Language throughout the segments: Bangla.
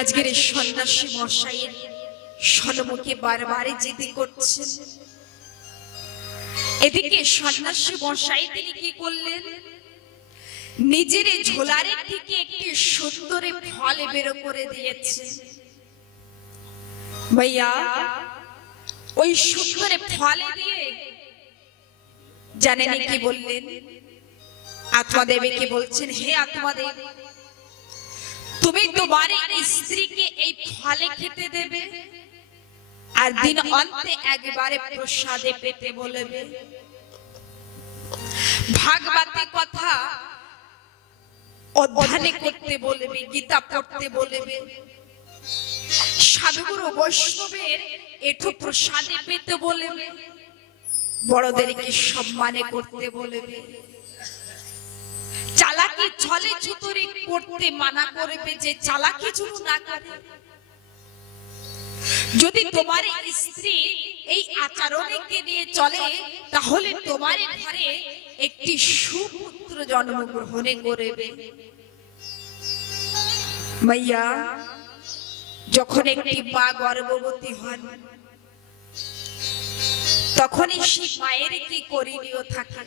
আজকের এই সন্ন্যাসী মশাইয়ের সন্মুখে বারবারে যেতে করছেন। এদিকে সন্ন্যাসী মশাই তিনি কি করলেন? নিজের ঝোলারের থেকে একটি সুন্দরে ফল বেরো করে দিয়েছে ভাইয়া, ওই সুন্দরে ফলে দিয়ে জানেন কি বললেন? আত্মা দেবীকে বলছেন, হে আত্মা দেব তুমি তোমার স্ত্রীকে এই ফলে খেতে দেবে? আর দিন অন্তে একবারে প্রসাদে পেতে বলবে। ভাগবতে কথা অধ্যয়নে করতে বলবে গীতা পড়তে বলবে। সাধুগুরু বৈষ্ণবের একটু প্রসাদে পেতে বলবে। বড়দেরকে সম্মানে করতে বলবে। চালাকি ছলে ছুতুরি করতে মানা করবে যে চালাকি যেন না করে। যদি তোমার স্ত্রী এই আচরণকে নিয়ে চলে, তাহলে তোমার ঘরে একটি সুপুত্র জন্মগ্রহণ করবে। মাইয়া, যখন একটি মা গর্ভবতী হন, তখনই সেই মায়ের কি করণীয় থাকে?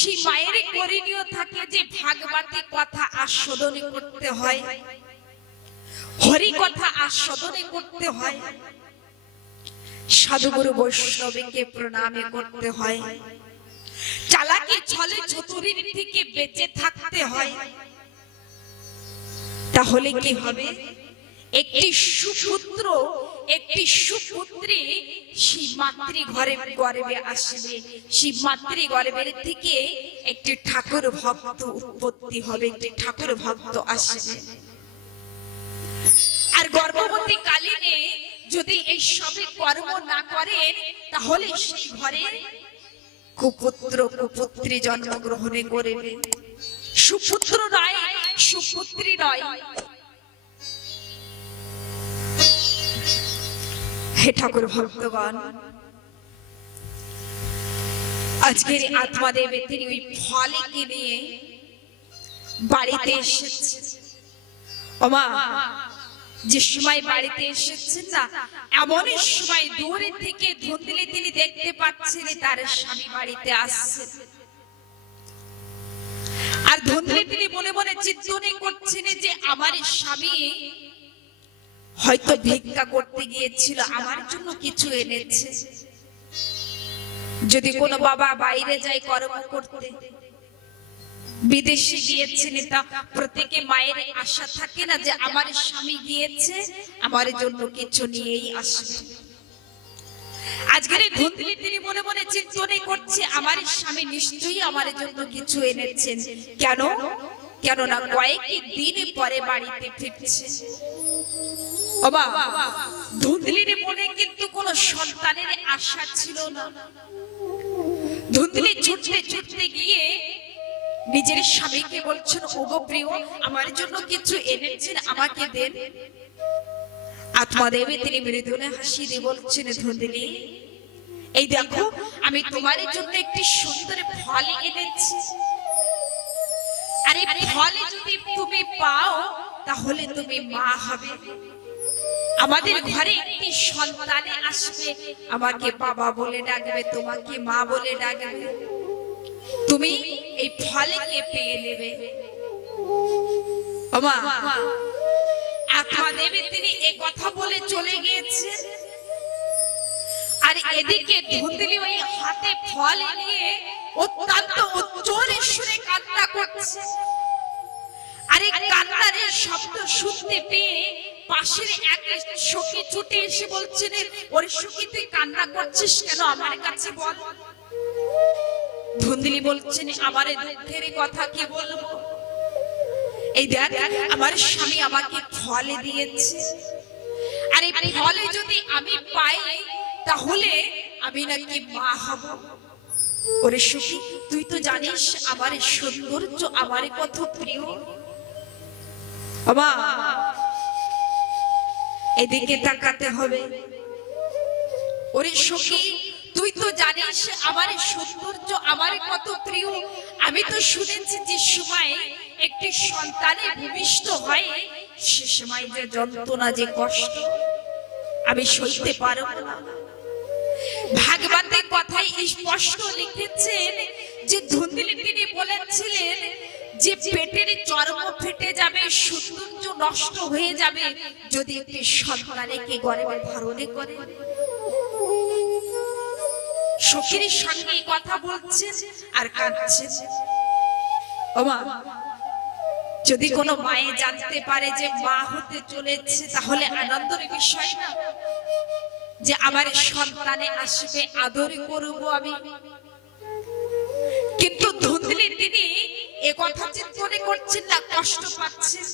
সেই মায়ের করণীয় থাকে যে ভাগবতী কথা আস্বাদন করতে হয়। হরি কথা আস্বাদনে করতে হয়। সাধুগুরু বৈষ্ণবীকে প্রণামে করতে হয়। চালাকি ছলে চতুরির থেকে বেঁচে থাকতে হয়। তাহলে কি হবে? একটি সুপুত্র একটি সুপুত্রী সেই মাতৃ ঘরে গর্বে আসবে। সেই মাতৃ গর্বের থেকে একটি ঠাকুর ভক্ত উৎপত্তি হবে, একটি ঠাকুর ভক্ত আসবে। আর গর্ভবতী কালীনে যদি এই সবে কর্ম না করেন, তাহলে সেই ঘরে কুপুত্র, কুপুত্রী জন্মগ্রহণে করবে। সুপুত্র নয়, সুপুত্রী নয়। হে ঠাকুর ভক্তগণ, আজকের ওই নিয়ে বাড়িতে এসেছে। ওমা, যে সময় বাড়িতে এসেছেন না এমন সময় দূরে থেকে ধুন্দলে তিনি দেখতে পাচ্ছেন তার স্বামী বাড়িতে আসছে। আর ধুন্দলে তিনি মনে মনে করছেন যে, আমার স্বামী হয়তো ভিক্ষা করতে গিয়েছিল আমার জন্য কিছু এনেছে। যদি কোনো বাবা বাইরে যায় কর্ম করতে বিদেশে গিয়েছেন তা প্রত্যেকে মায়ের আশা থাকে না যে আমার স্বামী গিয়েছে আমার জন্য কিছু নিয়েই আসবে। আজকের ধুন্দলি তিনি মনে মনে চিন্তনে করছে আমার স্বামী নিশ্চয়ই আমার জন্য কিছু এনেছেন। কেন? কেননা কয়েক দিন পরে বাড়িতে ফিরছে। বাবা ধুন্দলির মনে কিন্তু কোনো সন্তানের আশা ছিল না। ধুন্দলি ছুটতে ছুটতে গিয়ে নিজের স্বামীকে বলছেন ওগো প্রিয় আমার জন্য কিছু এনেছেন আমাকে দেন। আত্মাদেবে তিনি মৃদুলে হাসি দিয়ে বলছেন ধুন্দলি এই দেখো আমি তোমার জন্য একটি সুন্দর ফল এনেছি। আর ফলে যদি তুমি পাও তাহলে তুমি মা হবে। আমাদের ঘরে একটি সন্তানে আসবে, আমাকে বাবা বলে ডাকবে, তোমাকে মা বলে ডাকবে। তুমি এই ফলেকে পেয়ে নেবে? তিনি এই কথা বলে চলে এদিকে ওই হাতে ফল নিয়ে অত্যন্ত শব্দ শুনতে পেয়ে পাশের এক সখী ছুটে এসে বলছেন ওরে সখী, তুই কান্না করছিস কেন আমার কাছে বল? ধুন্দলি বলছেন, আমার দুঃখের কথা কি বলব? এই দেখ, আমার স্বামী আমাকে ফলে দিয়েছে। আর এই ফলে যদি আমি পাই, তাহলে আমি নাকি মা হব। ওরে সুখী, তুই তো জানিস, আমার সৌন্দর্য আমার কত প্রিয়। বাবা এদিকে তাকাতে হবে। ওরে সখী, তুই তো জানিস আমার সৌন্দর্য, আমার কত প্রিয়। আমি তো শুনেছি যে সময় একটি সন্তানে ভূমিষ্ঠ হয়, সে সময় যে যন্ত্রণা, যে কষ্ট আমি সইতে পারব না। ভাগবতের কথাই স্পষ্ট লিখেছেন যে ধুন্দুলি তিনি বলেছিলেন যে পেটের চর্ম ফেটে যাবে, সৌন্দর্য নষ্ট হয়ে যাবে, যদি একটি সন্তানকে গর্ভে ধারণে করে? সখীর সঙ্গে কথা বলছেন আর কাঁদছেন। ওমা, যদি কোনো মায়ে জানতে পারে যে মা হতে চলেছে, তাহলে আনন্দের বিষয় না? যে আমার সন্তানে আসবে, আদর করব আমি। কিন্তু ধুন্দলি তিনি কথা চিন্তনে করছেন না, কষ্ট পাচ্ছেন।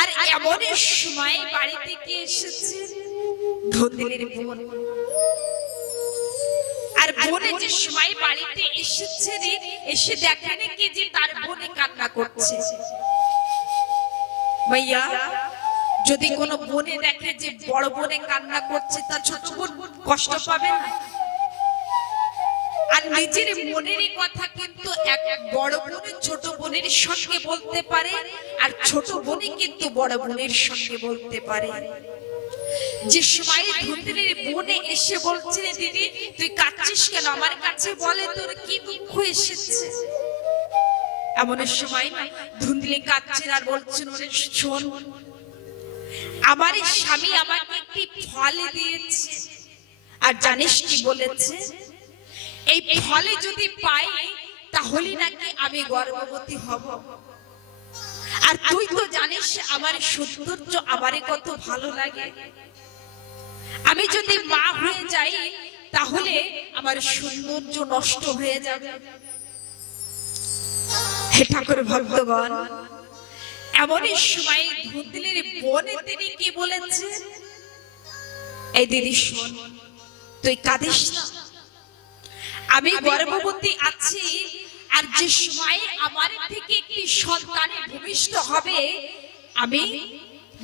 আর এমন সময় আর বোনে যে সময় বাড়িতে এসেছে রে, এসে দেখে নাকি যে তার বোনে কান্না করছে। ভাইয়া, যদি কোনো বোনে দেখে যে বড় বোনে কান্না করছে, তা ছোট বোন কষ্ট পাবে না? আর নিজের মনেরই কথা কিন্তু এক বড় বোনের, ছোট বোনের সঙ্গে বলতে পারে, আর ছোট বোনে কিন্তু বড় বোনের সঙ্গে বলতে পারে। যে সময় ধুন্দুলির বোনে এসে বলছে, দিদি, তুই কাঁদছিস কেন? আমার কাছে বলে তোর কি দুঃখ এসেছে? এমন সময় ধুন্দুলি কাঁদছেন আর বলছেন শোন, আমার স্বামী আমাকে একটি ফল দিয়েছে, আর জানিস কি বলেছে? এই ফলে যদি পাই তাহলে নাকি আমি গর্ভবতী হব। আর তুই তো জানিস আমার সৌন্দর্য আমারে কত ভালো লাগে। আমি যদি মা হয়ে যাই, তাহলে আমার সৌন্দর্য নষ্ট হয়ে যাবে। হে ঠাকুর ভক্তগণ, এমনই সময় ধুন্দলির বোনে তিনি কি বলেছে এই দিদি শোন, তুই কাঁদিস না। আমি গর্ভবতী আছি আর যে সময় আমার থেকে একটি সন্তানের ভূমিষ্ঠ হবে আমি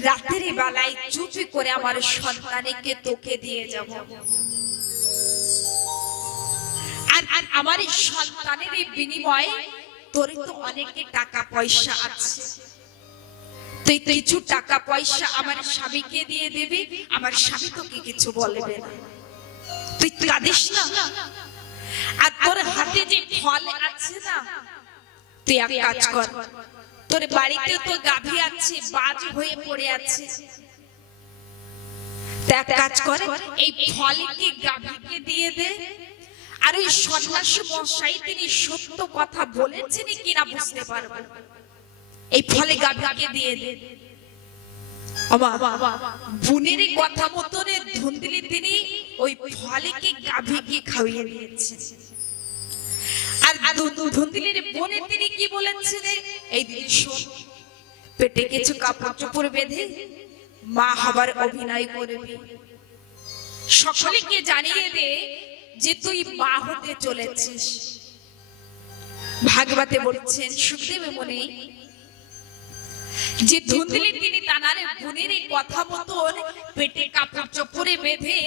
রাতের বেলায় চুপি করে আমার সন্তানকে তোকে দিয়ে যাব। আর আর আমার সন্তানের এই বিনিময়ে তোর তো অনেকে টাকা পয়সা আছে। তুই তুই কিছু টাকা পয়সা আমার স্বামীকে দিয়ে দিবি আমার স্বামী তোকে কিছু বলবে না। তুই কাঁদিস না? আর তোর হাতে যে ফল আছে না তুই এক কাজ কর। তোর বাড়িতে তো গাভী আছে বাজ হয়ে পড়ে আছে। এক কাজ কর এই ফলকে গাভীকে দিয়ে দে। আর ওই সন্ন্যাসী মশাই তিনি সত্য কথা বলেছেন কিনা বুঝতে পারব। এই ফলে গাভীকে দিয়ে দে। বুনের কথা মতনে ধুন্দলি তিনি। ওই ফলেকে গাভীকে খাইয়ে দিয়েছে আর ধুন্দলির বোনে তিনি কি বলেছেন এই দিদি শোন, পেটে কিছু কাপড় চোপড় বেঁধে মা হবার অভিনয় করবি। সকলকে জানিয়ে দে যে তুই মা হতে চলেছিস? ভাগবতে বলছেন, সুখদেব মনে যে ধুন্দলি তিনি তানার বোনের এই কথা মতন পেটে কাপড় চোপড়ে বেঁধে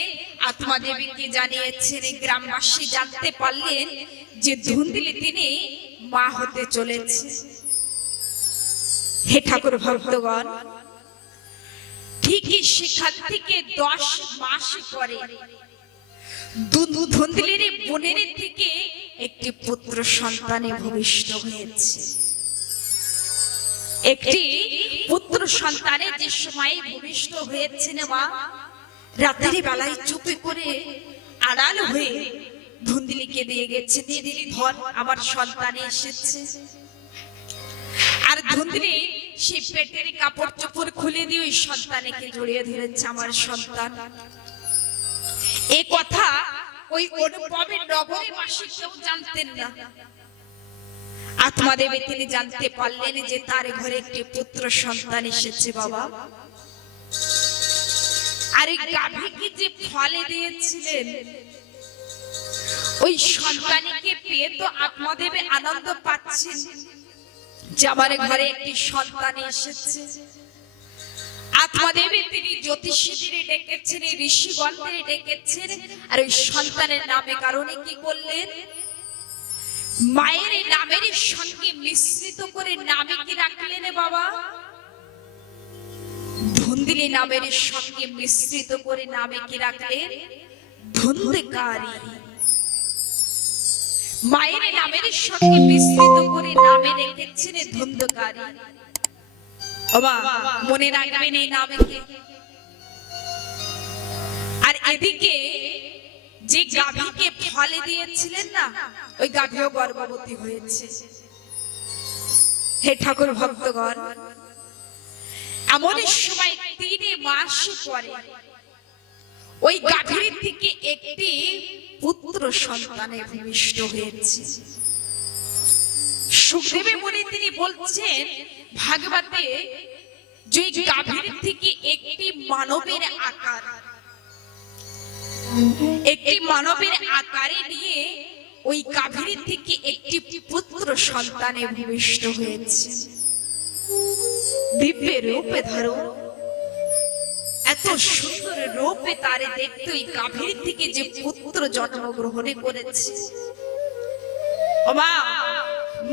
আত্মা দেবীকে জানিয়েছেন গ্রামবাসী জানতে পারলেন যে ধুন্দলি তিনি মা হতে চলেছে হে ঠাকুর ভক্তগণ, ঠিকই সেখান থেকে দশ মাস পরে ধুন্দলির বোনের থেকে একটি পুত্র সন্তানে ভূমিষ্ঠ হয়েছে। একটি পুত্র সন্তানের যে সময় ভূমিষ্ঠ হয়েছেন মা, রাতের বেলায় চুপি করে আড়াল হয়ে ধুন্দলিকে দিয়ে গেছে দিয়ে ধর, আমার সন্তানে এসেছে। আর ধুন্দলি সে পেটের কাপড় চোপড় খুলে দিয়ে ওই সন্তানকে জড়িয়ে ধরেছে, আমার সন্তান। এ কথা ওই অনুপমের নগরের বাসী কেউ জানতেন না। আত্মা দেবী তিনি জানতে পারলেন যে তার ঘরে একটি পুত্র সন্তান এসেছে, বাবা। আর গাভীকে যে ফলে দিয়েছিলেন? ওই সন্তানকে পেয়ে তো আত্মা দেবী আনন্দ পাচ্ছেন যে আমার ঘরে একটি সন্তান এসেছে। আত্মা দেবী তিনি জ্যোতিষীদের ডেকেছেন ঋষিগণদের ডেকেছেন, আর ওই সন্তানের নামে কারণে কি করলেন? মায়ের নামের সঙ্গে মিশ্রিত করে নামে কি রাখলেন বাবা? ধুন্দিনী নামের সঙ্গে মিশ্রিত করে নামে কি রাখলেন? ধুন্দকারী। মায়ের নামের সঙ্গে মিশ্রিত করে নামে রেখেছেন ধুন্দকারী। ওমা মনে রাখবেন এই নামকে আর এদিকে যে গাভীকে ফলে দিয়েছিলেন না, ওই গাভীও গর্ভবতী হয়েছে। হে ঠাকুর ভক্তগণ এমন সময় তিন মাস পরে ওই গাভীর থেকে একটি পুত্র সন্তানে ভূমিষ্ঠ হয়েছে। সুখদেবে মুনি তিনি বলছেন, ভাগবতে যে গাভীর থেকে একটি মানবের আকার একটি মানবের আকারে নিয়ে ওই গাভীর থেকে একটি পুত্র সন্তানে ভূমিষ্ঠ হয়েছে। দিব্য রূপে ধরো। এত সুন্দর রূপে তারে দেখতে ওই গাভীর থেকে যে পুত্র জন্মগ্রহণে করেছে।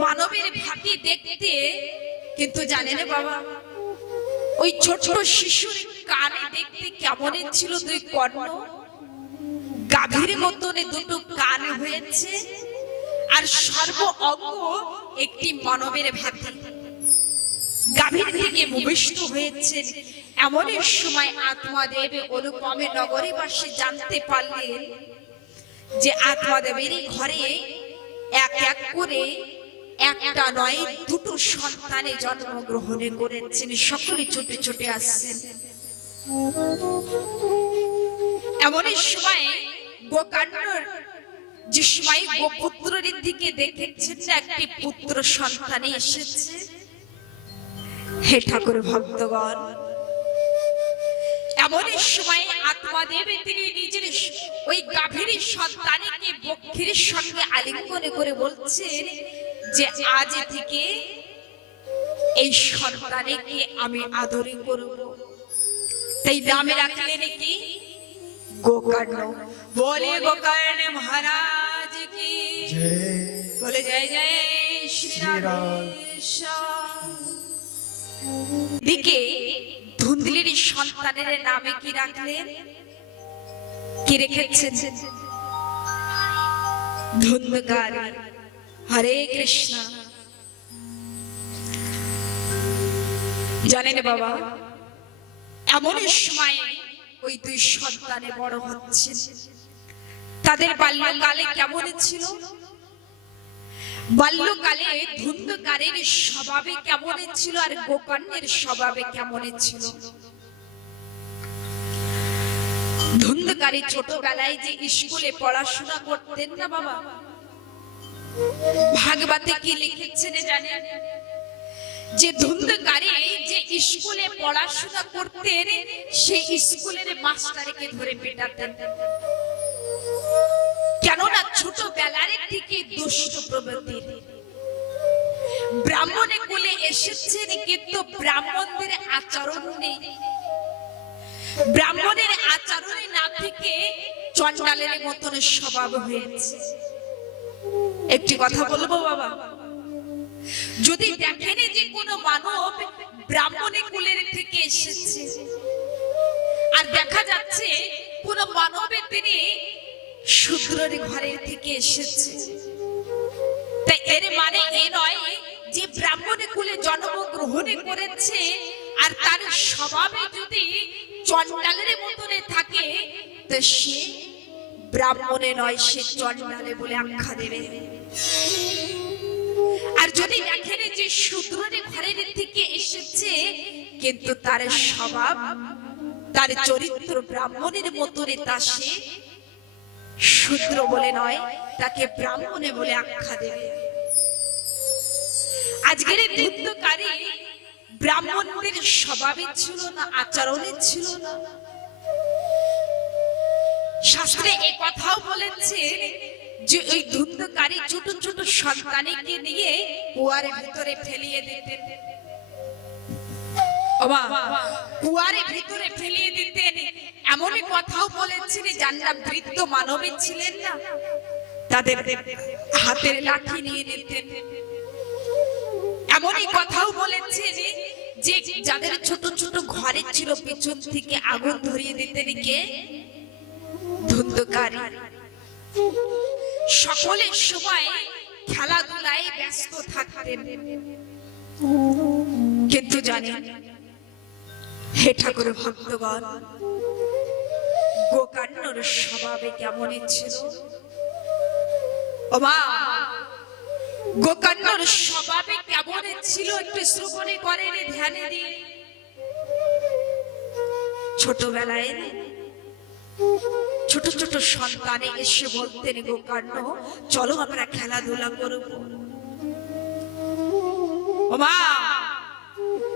মানবের ভাতি দেখতে, কিন্তু জানেন বাবা, ওই ছোট শিশুর কানে দেখতে কেমন ছিল দুই কর্ণ? গাভীর মতন দুটো কান হয়েছে আর সর্ব অঙ্গ একটি মানবের ভাতি। গাভীর থেকে ভূমিষ্ঠ হয়েছে এমন সময় আত্মাদেব অনুপমে নগরে বাসী জানতে পারলেন যে আত্মাদেবের ঘরে এক এক করে একটা নয়, দুটো সন্তানে জন্মগ্রহণে করেছেন। সকলে ছুটে ছুটে আসছেন। এমন সময় গোকান্ডর যে সময় গোপুত্রের দিকে দেখেছেন একটি পুত্র সন্তানে এসেছে। হে ঠাকুর ভক্তগণ এমন সময় আত্মা দেবে তিনি নিজের ওই গাভীর সন্তানকে বক্ষের সঙ্গে আলিঙ্গনে করে বলছেন যে, আজ থেকে এই সন্তানকে আমি আদরে করব। তাই নামে রাখলেন কি? গোকর্ণ। বলে গোকর্ণ মহারাজ কি? जय বলে জয় জয় শ্রী শ্রীরাম। দিকে ধুন্দলির সন্তানের নামে কি রাখলেন? কি রেখেছেন? ধুন্দকার হরে কৃষ্ণ। জানেন বাবা এমন সময় ওই দুই সন্তানে বড় হচ্ছে তাদের বাল্যকালে কেমন ছিল? বাল্যকালে ধুন্ধকারের স্বভাবে কেমন ছিল আর গোকর্ণের স্বভাবে কেমন ছিল? ধুন্ধকারী ছোটবেলায় যে স্কুলে পড়াশোনা করতেন না বাবা? ভাগবতে কি লিখেছেন জানেন? যে ধুন্ধকারী যে স্কুলে পড়াশোনা করতেন সেই স্কুলের মাস্টারকে ধরে পেটাতেন। কেননা ছোটবেলার থেকে দুষ্ট প্রবৃত্তির ব্রাহ্মণে কুলে এসেছেন, কিন্তু ব্রাহ্মণদের আচরণ নেই। ব্রাহ্মণের আচরণে না থেকে চন্ডালের মতন স্বভাব হয়েছে। একটি কথা বলব বাবা? যদি দেখেন যে কোনো মানব ব্রাহ্মণে কুলের থেকে এসেছে, আর দেখা যাচ্ছে কোন মানবের তিনি শূদ্রের ঘরের থেকে এসেছে। তাই এর মানে এ নয় যে ব্রাহ্মণে কুলে জন্মগ্রহণ করেছে, আর তার স্বভাবে যদি চন্ডালের মতনে থাকে, তো সে ব্রাহ্মণে নয়, সে চন্ডালে বলে আখ্যা দেবে। আর যদি দেখেন যে শূদ্রের ঘরের থেকে এসেছে, কিন্তু তার স্বভাব, তার চরিত্র ব্রাহ্মণের মতনে তা সে শূদ্র বলে নয়, তাকে ব্রাহ্মণে বলে আখ্যা দেবে। আজকের এই ধুদ্ধকারী ব্রাহ্মণদের স্বভাবে ছিল না আচরণে ছিল না। শাস্ত্রে এই কথাও বলেছে যে ওই ধুন্ধকারী ছোট ছোট সন্তানকে নিয়ে কুয়ারের ভিতরে ফেলিয়ে দিতেন। ফেলিয়ে দিতেন। এমনই কথাও ছিলেন তাদের হাতের লাঠি নিয়ে নিতেন। এমনই কথাও যে যে যাদের ছোট ছোট ঘরে ছিল, পেছন থেকে আগুন ধরিয়ে দিতেন কে? ধুন্ধকারী সকলের সময় খেলাধুলায় ব্যস্ত থাকতেন। কিন্তু জানেন, হে ঠাকুর ভক্তগণ গোকান্নর স্বভাবে কেমন ছিল? ও মা গোকান্নর স্বভাবে কেমন ছিল একটু শ্রবণে করেন ধ্যানে দিয়ে ছোটবেলায় ছোট ছোট সন্তানে এসে বলতেন গোকান্ন চলো আমরা খেলাধুলা করব। মা!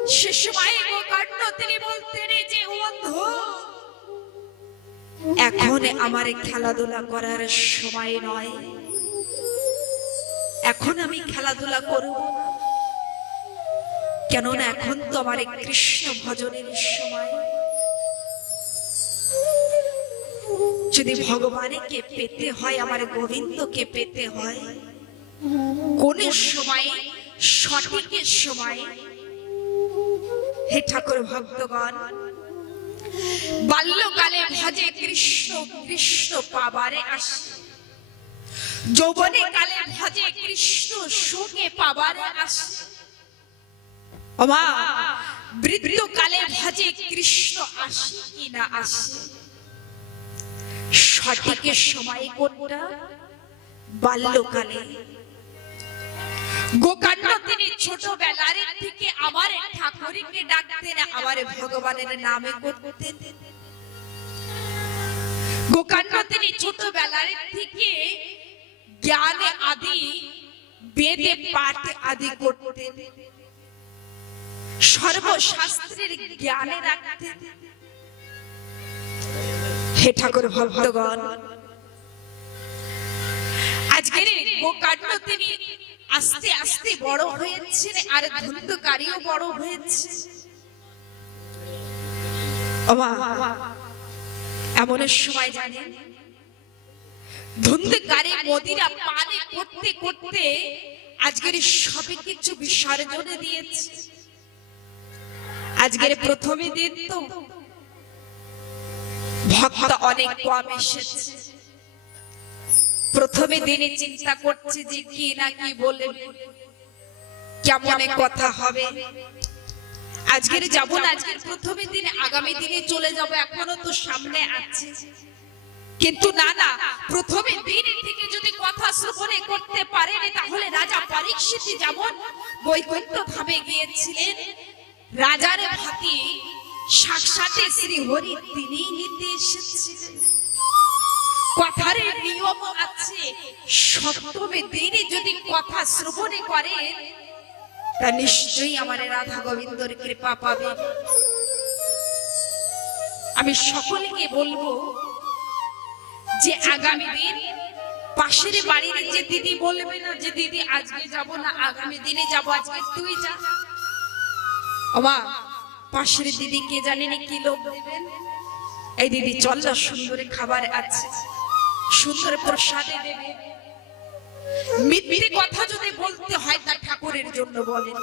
সে সময় গোকান্ন তিনি বলতেন যে এখন আমার খেলাধুলা করার সময় নয়। এখন আমি খেলাধুলা করব। কেননা এখন তো আমার কৃষ্ণ ভজনের সময়। যদি ভগবানকে পেতে হয়, আমার গোবিন্দকে পেতে হয়, কোন সময় সঠিকের সময়? হে ঠাকুর ভক্তগণ, বাল্যকালে ভজে কৃষ্ণ কৃষ্ণ পাবারে আসে। যৌবনে কালে ভজে কৃষ্ণ, সুখে পাবারে আসে। ওমা, বৃদ্ধকালে ভজে কৃষ্ণ আসে কি না আসে? সঠিকের সময় কোনটা? বাল্যকালে। তিনি ছোটবেলার থেকে আমার ঠাকুরকে ডাকতেন আমার ভগবানের নামে করতেন। তিনি ছোটবেলার থেকে জ্ঞান আদি, বেদে পাঠ আদি করতেন। সর্বশাস্ত্রের জ্ঞানে রাখতেন। হে ঠাকুর ভক্তগণ আজকের তিনি আস্তে আস্তে বড় হয়েছেন আর ধুন্ধকারীও বড় হয়েছে। এমন সময় জানেন ধুন্ধকারী মদিরা পানে করতে করতে আজকের সবে কিছু বিসর্জনে দিয়েছে। আজকের প্রথমে দিন তো ভক্ত অনেক কম এসেছে। প্রথমে দিনে চিন্তা করছে যে কি না কি বলবে, কেমন কথা হবে। আজকের যাব না, আজকের প্রথমে দিনে, আগামী দিনে চলে যাব, এখনও তো সামনে আছে। কিন্তু না না, প্রথমে থেকে যদি কথা শ্রবণে করতে পারেন, তাহলে রাজা পরীক্ষিত যেমন বৈকুণ্ঠ ধামে গিয়েছিলেন, রাজার ভাতি সাক্ষাতে শ্রী হরি তিনি নিতে কথার নিয়ম আছে, সপ্তমী দিনে যদি কথা শ্রবণে করে, তা নিশ্চয়ই আমার রাধা গোবিন্দর কৃপা পাবে। আমি সকলকে বলব যে আগামী দিন পাশের বাড়ির যে দিদি বলবে না যে দিদি আজকে যাব না, আগামী দিনে যাব, আজকে তুই যা। ওমা পাশের দিদি কে জানেন কি লোক দেবেন? এই দিদি, চল না সুন্দর খাবার আছে। সুন্দর প্রসাদে দেবে। মিথ্যে কথা যদি বলতে হয় তা ঠাকুরের জন্য বলেন